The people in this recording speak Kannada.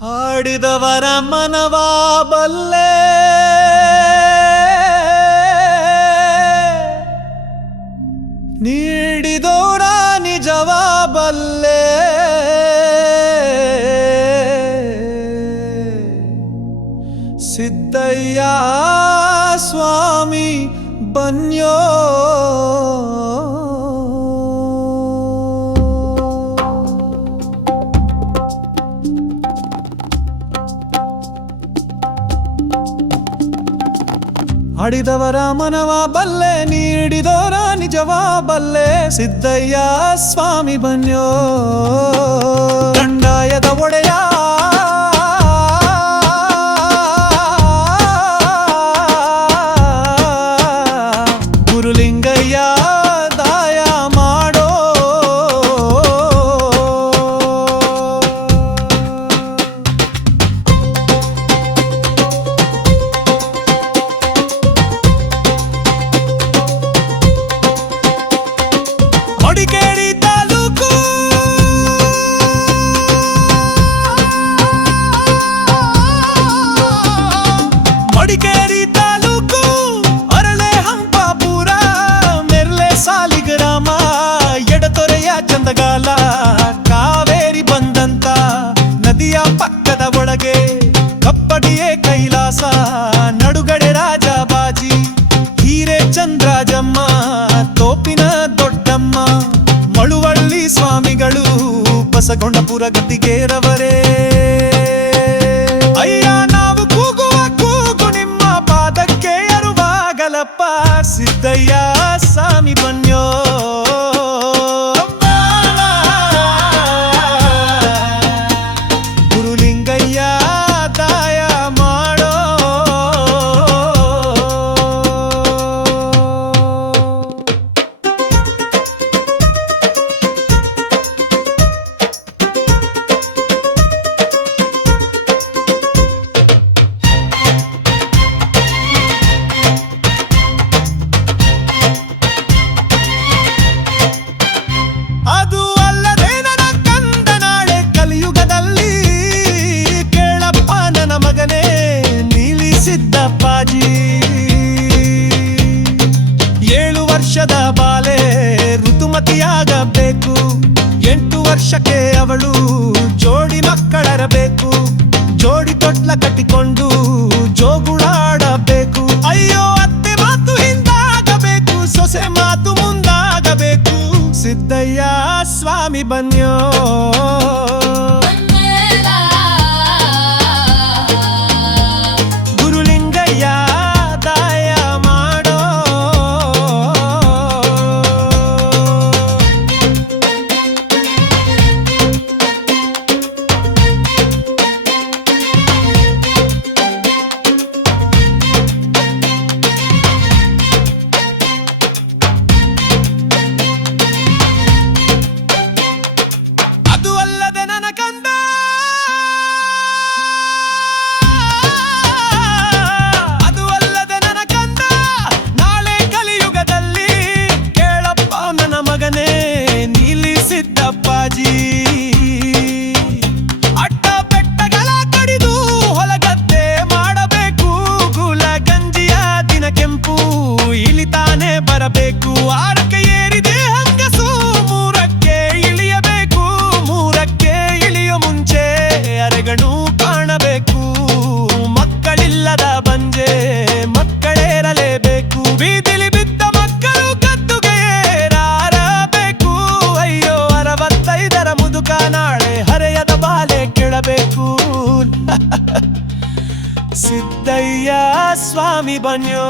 ಆಡಿದವರ ಮನವ ಬಲ್ಲೆ, ನೀಡಿದೋರ ನಿಜವ ಬಲ್ಲೆ. ಸಿದ್ದಯ್ಯ ಸ್ವಾಮಿ ಬನ್ಯೋ. ಆಡಿದವರ ಮನವ ಬಲ್ಲೆ, ನೀಡಿದವರ ನಿಜವ ಬಲ್ಲೆ. ಸಿದ್ದಯ್ಯ ಸ್ವಾಮಿ ಬನ್ಯೋ. ಕಂದಾಯದ ಒಡೆಯ ಗುರುಲಿಂಗಯ್ಯ ದಾಯ ಮಾಡೋ. ಮಡಿಕೇರಿ ತಾಲೂಕು ಅರಳೆ ಹಂಪಾಪುರ ಮೆರ್ಲೆ ಸಾಲಿಗ್ರಾಮ ಎಡತೊರೆಯ ಚಂದಗಾಲ. ಕಾವೇರಿ ಬಂದಂತ ನದಿಯ ಪಕ್ಕದ ಒಳಗೆ ಕಪ್ಪಡಿಯೇ ಕೈಲಾಸ. ನಡುಗಡೆ ರಾಜಬಾಜಿ ಹೀರೆ ಚಂದ್ರಾಜಮ್ಮ ತೋಪಿನ ದೊಡ್ಡಮ್ಮ. ಮಳುವಳ್ಳಿ ಸ್ವಾಮಿಗಳು ಬಸಗೊಂಡಪುರ ಗದ್ದಿಗೇರವರೇ. ಅಯ್ಯ ನಾವು ಕೂಗುವ ಕೂಗು ನಿಮ್ಮ ಪಾದಕ್ಕೆ ಅರುವಾಗಲಪ್ಪ. ಸಿದ್ದಯ್ಯ ಸ್ವಾಮಿ ಬನ್ಯೋ. ಗುರುಲಿಂಗಯ್ಯ ದಾಯ ಮಾಡೋ. ಅದು ಅಲ್ಲದೆ ನನ್ನ ಕಂದ ನಾಳೆ ಕಲಿಯುಗದಲ್ಲಿ ಕೇಳಪ್ಪ ನನ್ನ ಮಗನೇ ನೀಲಿ ಸಿದ್ದಪ್ಪಾಜಿ. 7 ವರ್ಷದ ಬಾಲೆ ಋತುಮತಿಯಾಗಬೇಕು. 8 ವರ್ಷಕ್ಕೆ ಅವಳು ಜೋಡಿ ಮಕ್ಕಳರಬೇಕು. ಜೋಡಿ ತೊಟ್ಲ ಕಟ್ಟಿಕೊಂಡು ಜೋಗುಳಾಡಬೇಕು. ಅಯ್ಯೋ ಅತ್ತೆ ಮಾತು ಹಿಂದಾಗಬೇಕು, ಸೊಸೆ ಮಾತು ಮುಂದಾಗಬೇಕು. ಸಿದ್ದಯ್ಯ ಸ್ವಾಮಿ ಬನ್ಯೋ. ಗುರುಲಿಂಗಯ್ಯ ದಾಯ ಮಾಡೋ. ಅದು ಅಲ್ಲದೆ ನನ್ನ ಕಂದ, ಅದು ಅಲ್ಲದೆ ನನ್ನ ಕಂದ ನಾಳೆ ಕಲಿಯುಗದಲ್ಲಿ ಕೇಳಪ್ಪ ನನ್ನ ಮಗನೇ ನೀಲಿ ಸಿದ್ದಪ್ಪಾಜಿ. ಅಡ್ಡ ಬೆಟ್ಟಗಳ ಕಡಿದು ಹೊಲಗದ್ದೆ ಮಾಡಬೇಕು. ಗುಲ ಗಂಜಿಯ ದಿನ ಕೆಂಪು ಇಳಿತಾನೆ ಬರಬೇಕು. ಆರಕ್ಕೆ ಏರಿದೆ ಹಂಗಸು 3ಕ್ಕೆ ಇಳಿಯಬೇಕು. 3ಕ್ಕೆ ಇಳಿಯೋ ಮುಂಚೆ ಅರೆಗಣು ಕಾಣಬೇಕು. ಮಕ್ಕಳಿಲ್ಲದ ಬಂಜೆ ಮಕ್ಕಳೇರಲೇಬೇಕು. ಬೀದಿಲಿ ಬಿದ್ದ ಮಕ್ಕಳು ಗದ್ದುಗೆ ಏರಬೇಕು. ಅಯ್ಯೋ 65ರ ಮುದುಕ ನಾಳೆ ಹರೆಯದ ಬಾಲೆ ಕೇಳಬೇಕು. ಸಿದ್ದಯ್ಯ ಸ್ವಾಮಿ ಬನ್ಯೋ.